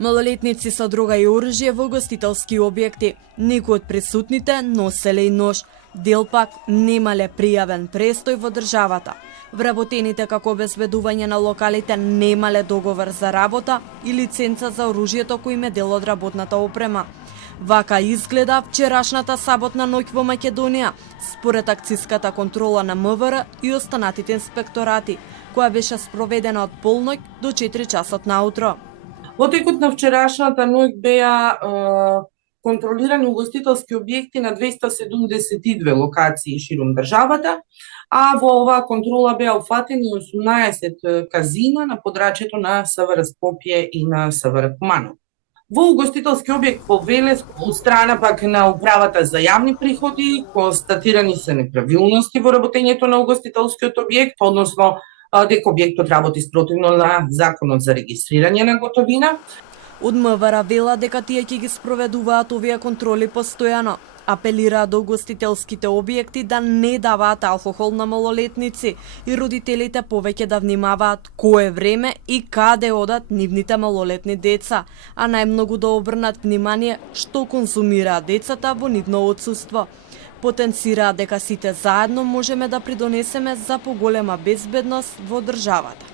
Малолетници со дрога и оружје во угостителски објекти. Некои од присутните носеле и нож. Дел пак немале пријавен престој во државата. Вработените како обезбедување на локалите немале договор за работа и лиценца за оружјето кој им е дел од работната опрема. Вака изгледа вчерашната саботна ноќ во Македонија, според акциската контрола на МВР и останатите инспекторати, која беше спроведена од полноќ до 4 часот наутро. Во текот на вчерашната ноќ беа контролирани угостителски објекти на 272 локации ширум државата, а во оваа контрола беа уфатени 18 казина на подрачјето на СВР Скопје и на СВР Куманово. Во угостителски објект во Велес, од страна пак на управата за јавни приходи, констатирани се неправилности во работењето на угостителскиот објект, односно дека објектот работи спротивно на Законот за регистрирање на готовина. Од МВР вела дека тие ќе ги спроведуваат овие контроли постојано. Апелираат до угостителските објекти да не даваат алкохол на малолетници и родителите повеќе да внимаваат кое време и каде одат нивните малолетни деца, а најмногу да обрнат внимание што конзумираат децата во нивно отсуство. Потенцираат дека сите заедно можеме да придонесеме за поголема безбедност во државата.